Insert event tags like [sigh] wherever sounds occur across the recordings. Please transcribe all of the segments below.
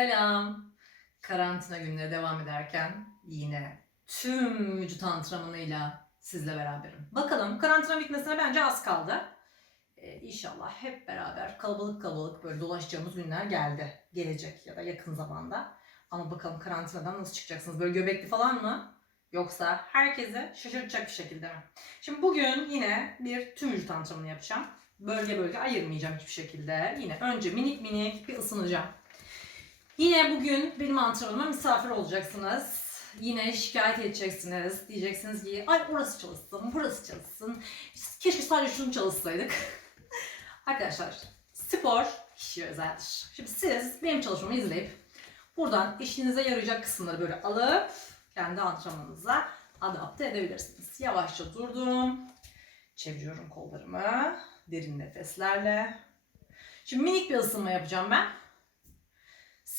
Selam. Karantina günleri devam ederken yine tüm vücut antrenmanıyla sizle beraberim. Bakalım karantina bitmesine bence az kaldı. Ee, inşallah hep beraber kalabalık kalabalık böyle dolaşacağımız günler geldi. Gelecek ya da yakın zamanda. Ama bakalım karantinadan nasıl çıkacaksınız? Böyle göbekli falan mı? Yoksa herkese şaşırtacak bir şekilde mi? Şimdi bugün yine bir tüm vücut antrenmanı yapacağım. Bölge bölge ayırmayacağım hiçbir şekilde. Yine önce minik minik bir ısınacağım. Yine bugün benim antrenmanıma misafir olacaksınız. Yine şikayet edeceksiniz. Diyeceksiniz ki ay orası çalışsın, burası çalışsın. Keşke sadece şunu çalışsaydık. [laughs] Arkadaşlar spor kişiye özeldir. Şimdi siz benim çalışmamı izleyip buradan işinize yarayacak kısımları böyle alıp kendi antrenmanınıza adapte edebilirsiniz. Yavaşça durdum. Çeviriyorum kollarımı. Derin nefeslerle. Şimdi minik bir ısınma yapacağım ben.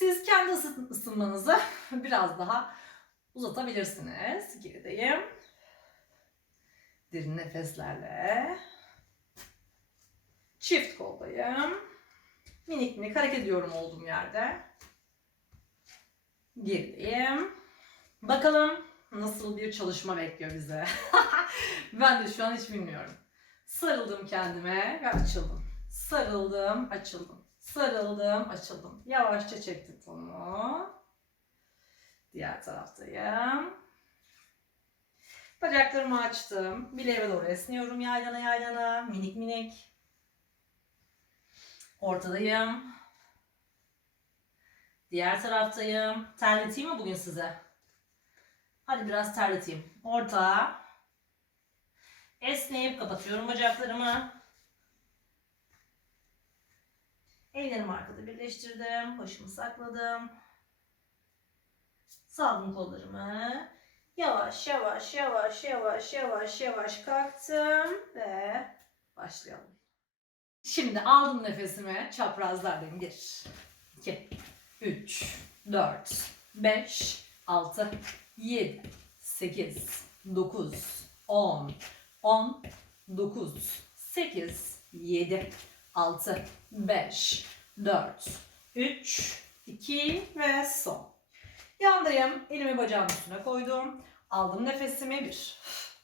Siz kendi ısı- ısınmanızı [laughs] biraz daha uzatabilirsiniz. Gerideyim. Derin nefeslerle. Çift koldayım. Minik minik hareket ediyorum olduğum yerde. Gerideyim. Bakalım nasıl bir çalışma bekliyor bize. [laughs] ben de şu an hiç bilmiyorum. Sarıldım kendime ve açıldım. Sarıldım, açıldım. Sarıldım, açıldım. Yavaşça çektim tonumu. Diğer taraftayım. Bacaklarımı açtım. Bileğime doğru esniyorum yaylana yaylana. Minik minik. Ortadayım. Diğer taraftayım. Terleteyim mi bugün size? Hadi biraz terleteyim. Orta. Esneyip kapatıyorum bacaklarımı. Ellerimi arkada birleştirdim. Başımı sakladım. Saldım kollarımı. Yavaş yavaş yavaş yavaş yavaş yavaş kalktım ve başlayalım. Şimdi aldım nefesimi. Çaprazlardayım. 1, 2, 3, 4, 5, 6, 7, 8, 9, 10, 10, 9, 8, 7, 6, 5, 4, 3, 2 ve son. Yandayım. Elimi bacağımın üstüne koydum. Aldım nefesimi. 1,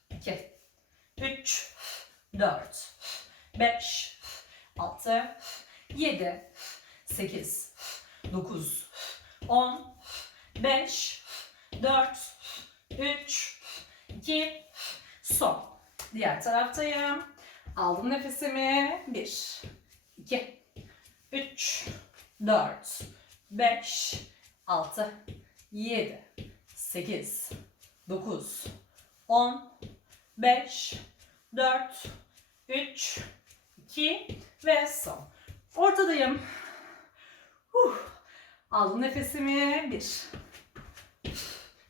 2, 3, 4, 5, 6, 7, 8, 9, 10, 5, 4, 3, 2, son. Diğer taraftayım. Aldım nefesimi. 1, 2, 3, 4, 5, 6, 7, 8, 9, 10, 5, 4, 3, 2 ve son. Ortadayım. Huh. Aldım nefesimi. 1,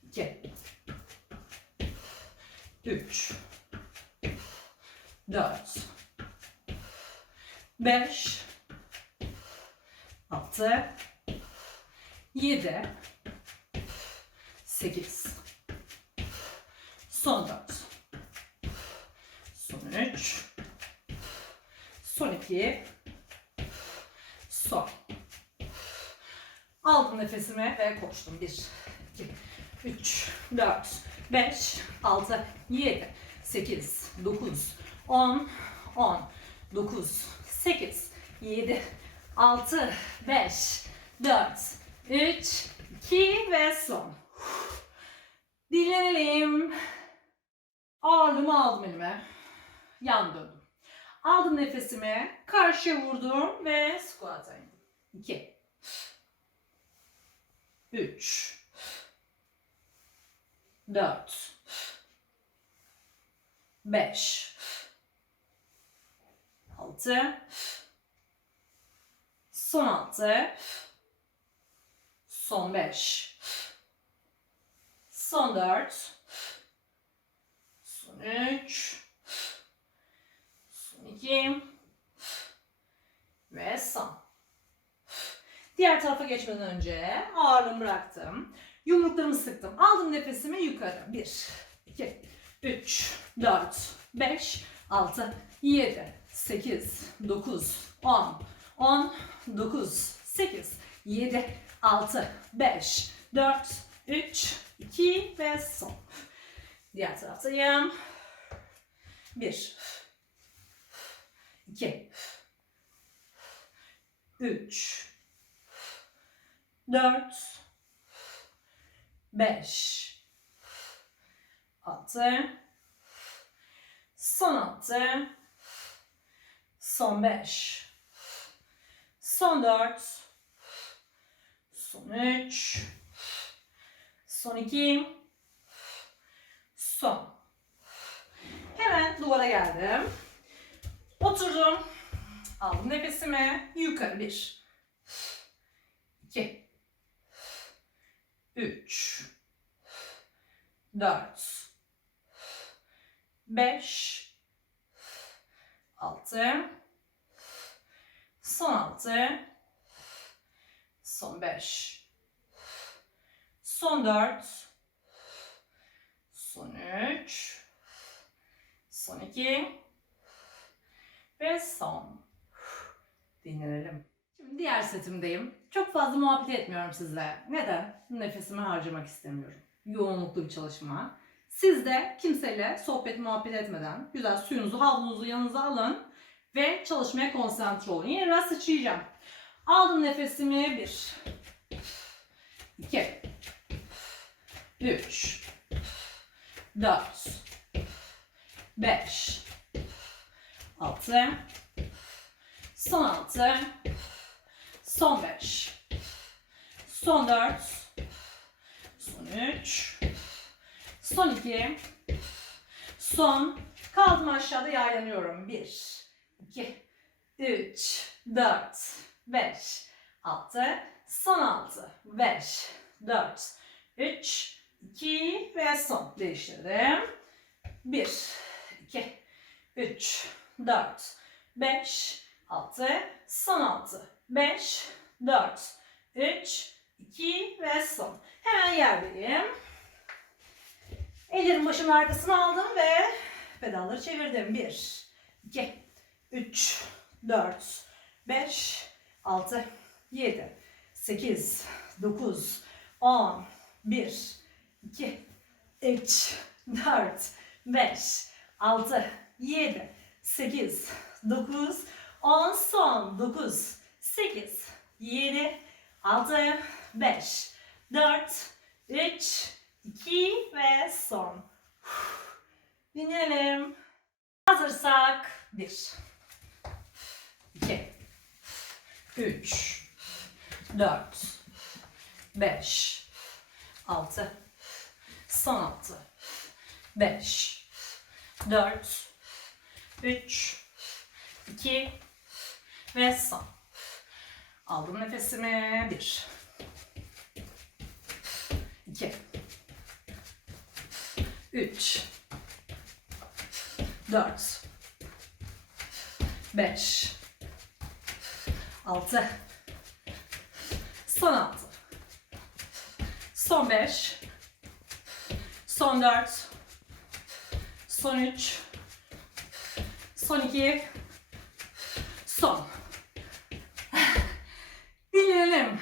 2, 3, 4, 5, 6, 7, 8, son 4, son 3, son 2, son. Aldım nefesimi ve koştum. 1, 2, 3, 4, 5, 6, 7, 8, 9, 10, 10, 9, 8, 7, 6, 5, 4, 3, 2 ve son. Dinlenelim. Ağırlığımı aldım elime. Yan döndüm. Aldım nefesimi. Karşıya vurdum ve squat'a indim. 2 3 4 5 6 son 6 son 5 son 4 son 3 son 2 ve son. Diğer tarafa geçmeden önce ağırlığımı bıraktım. Yumruklarımı sıktım. Aldım nefesimi yukarı. 1, 2, 3, 4, 5, 6, 7, 8, 9, 10, 10, 9, 8, 7, 6, 5, 4, 3, 2 ve son. Diğer taraftayım. 1, 2, 3, 4, 5, 6, son 6, son 5, son 4, son 3, son 2, son. Hemen duvara geldim. Oturdum. Aldım nefesimi. Yukarı bir. iki, Üç. Dört. Beş. Altı. Son altı. Son beş. Son dört. Son üç. Son iki. Ve son. Dinlenelim. Şimdi diğer setimdeyim. Çok fazla muhabbet etmiyorum sizle. Neden? Nefesimi harcamak istemiyorum. Yoğunluklu bir çalışma. Siz de kimseyle sohbet muhabbet etmeden güzel suyunuzu, havlunuzu yanınıza alın ve çalışmaya konsantre olun. Yine biraz sıçrayacağım. Aldım nefesimi. Bir. iki, Üç. Dört. Beş. Altı. Son altı. Son beş. Son dört. Son üç. Son iki. Son. Kaldım aşağıda yaylanıyorum. Bir. İki, Üç. Dört. Beş. Altı. Son altı. Beş. Dört. Üç. iki ve son. Değiştirdim. Bir. iki, Üç. Dört. Beş. Altı. Son altı. 5, 4, 3, 2 ve son. Hemen yerdeyim. Ellerim başımın arkasına aldım ve pedalları çevirdim. 1, 2, 3, 4, 5, 6, 7, 8, 9, 10, 1, 2, 3, 4, 5, 6, 7, 8, 9, 10, son 9, 8, 7, 6, 5, 4, 3, 2 ve son. Dinleyelim. Hazırsak 1, 2, 3, 4, 5, 6, son 6, 5, 4, 3, 2 ve son. Aldım nefesimi. Bir. İki. Üç. Dört. Beş. Altı. Son altı. Son beş. Son dört. Son üç. Son iki. Son. Dinleyelim.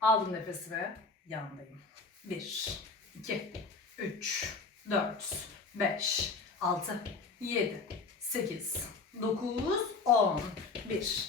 Aldım nefesimi. Yandayım. 1, 2, 3, 4, 5, 6, 7, 8, 9, 10. 1,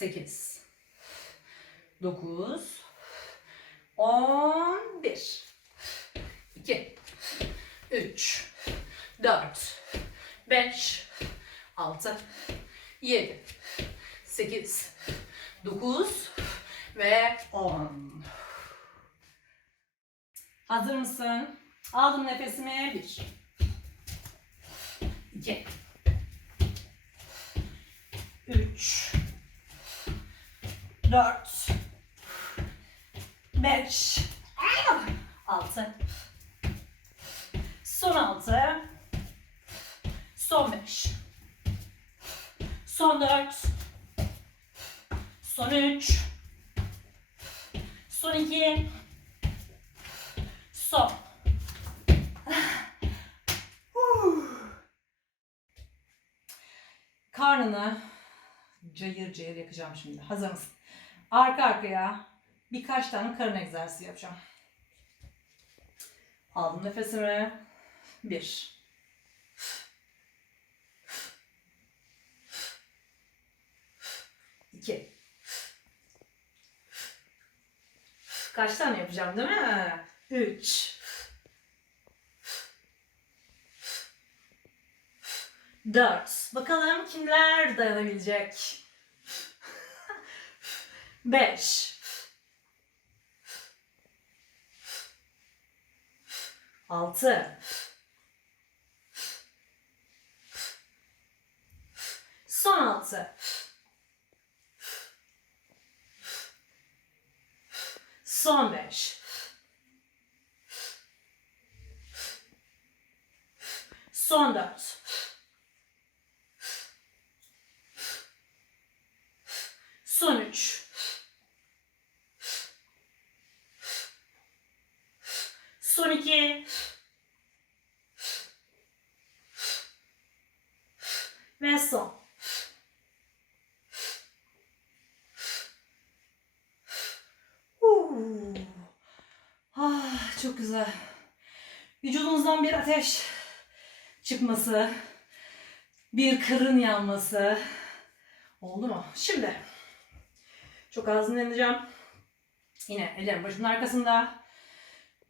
8, 9, 11, 2, 3, 4, 5, 6, 7, 8, 9 ve 10. Hazır mısın? Aldım nefesimi. 1 2 3 4 Beş. Altı. Son altı. Son beş. Son dört. Son üç. Son iki. Son. Karnını cayır cayır yakacağım şimdi. Hazır mısın? Arka arkaya birkaç tane karın egzersizi yapacağım. Aldım nefesimi. Bir. İki. Kaç tane yapacağım değil mi? Üç. Dört. Bakalım kimler dayanabilecek? Beş. Altı. Son altı. Son beş. Son dört. Son üç. Son iki. Ve son. Huu. Ah, çok güzel. Vücudunuzdan bir ateş çıkması, bir karın yanması. Oldu mu? Şimdi çok az dinleneceğim. Yine ellerim başımın arkasında.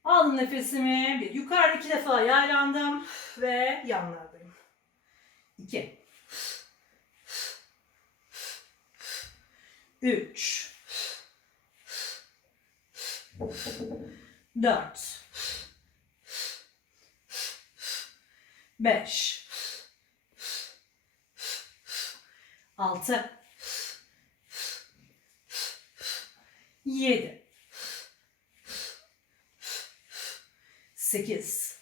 Aldım nefesimi. Bir yukarı iki defa yaylandım ve yanlardayım. İki. Üç. Dört. Beş. Altı. Yedi. Sekiz.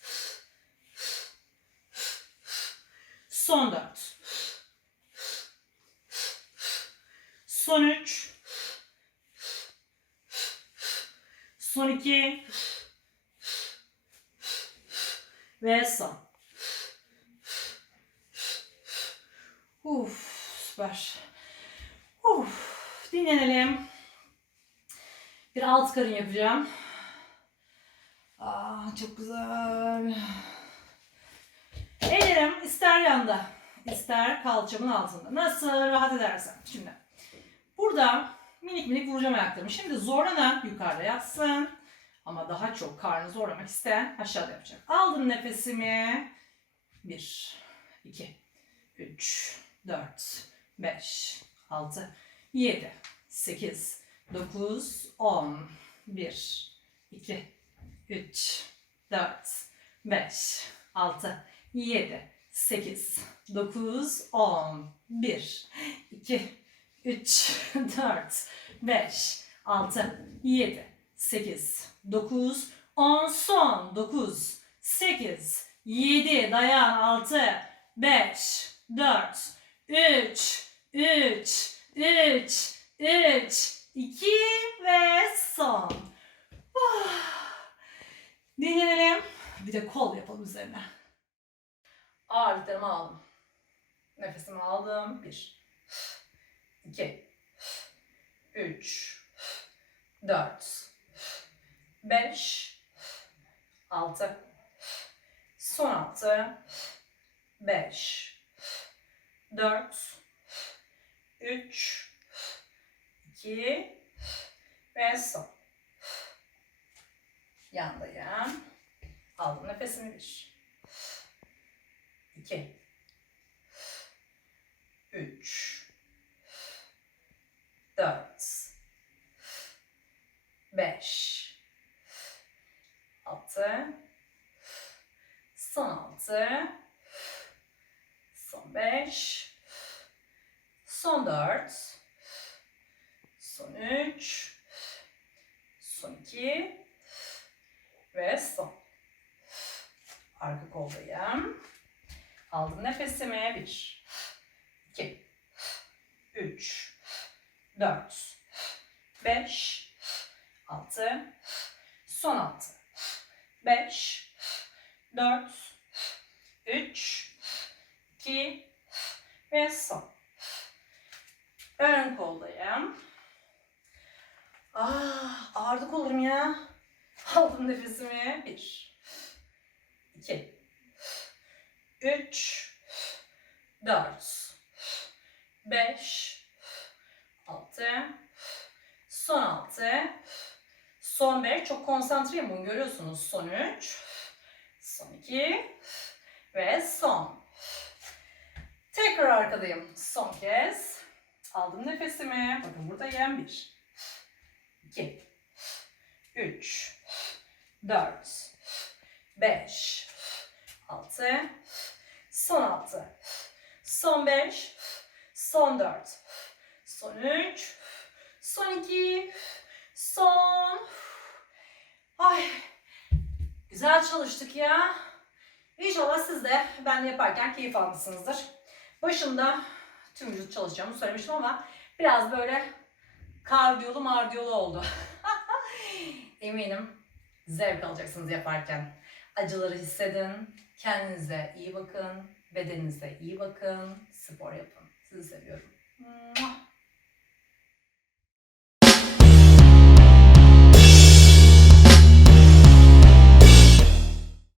Son dört. Son üç. Son iki. Ve son. Uf, süper. Uf, dinlenelim. Bir alt karın yapacağım. Aa, çok güzel. Ellerim ister yanda, ister kalçamın altında. Nasıl rahat edersen. Şimdi burada minik minik vuracağım ayaklarımı. Şimdi zorlanan yukarıda yatsın. Ama daha çok karnı zorlamak isteyen aşağıda yapacak. Aldım nefesimi. 1, 2, 3, 4, 5, 6, 7, 8, 9, 10, 1, 2, 3, 4, 5, 6, 7, 8, 9, 10, 1, 2, 3, 4, 5, 6, 7, 8, 9, 10, son, 9, 8, 7, dayan, 6, 5, 4, 3, 3, 3, 3, 2 ve son. Ah. Dinlenelim. Bir de kol yapalım üzerine. Ağırlıklarımı aldım. Nefesimi aldım. 1, 2, 3, 4, 5, 6, son 6, 5, 4, 3, 2 ve son. Yandayım. Aldım nefesimi bir. 2 3 4 5 6 son 6 son 5 son 4 son 3 Son iki. Ve son. Arka koldayım. Aldım nefesimi. Bir. iki, Üç. Dört. Beş. Altı. Son altı. Beş. Dört. Üç. iki Ve son. Ön koldayım. Ah, ağırlık olurum ya. Aldım nefesimi. Bir, iki, üç, dört, beş, altı, son altı, son beş. Çok konsantreyim bunu görüyorsunuz. Son üç, son iki ve son. Tekrar arkadayım. Son kez. Aldım nefesimi. Bakın buradayım. Bir, 2 3 4 5 6 son 6 son 5 son 4 son 3 son 2 son. Ay. Güzel çalıştık ya. İnşallah siz de ben yaparken keyif almışsınızdır. Başında tüm vücut çalışacağımı söylemiştim ama biraz böyle kardiyolu mardiyolu oldu. [laughs] Eminim zevk alacaksınız yaparken. Acıları hissedin, kendinize iyi bakın, bedeninize iyi bakın, spor yapın. Sizi seviyorum. Mua.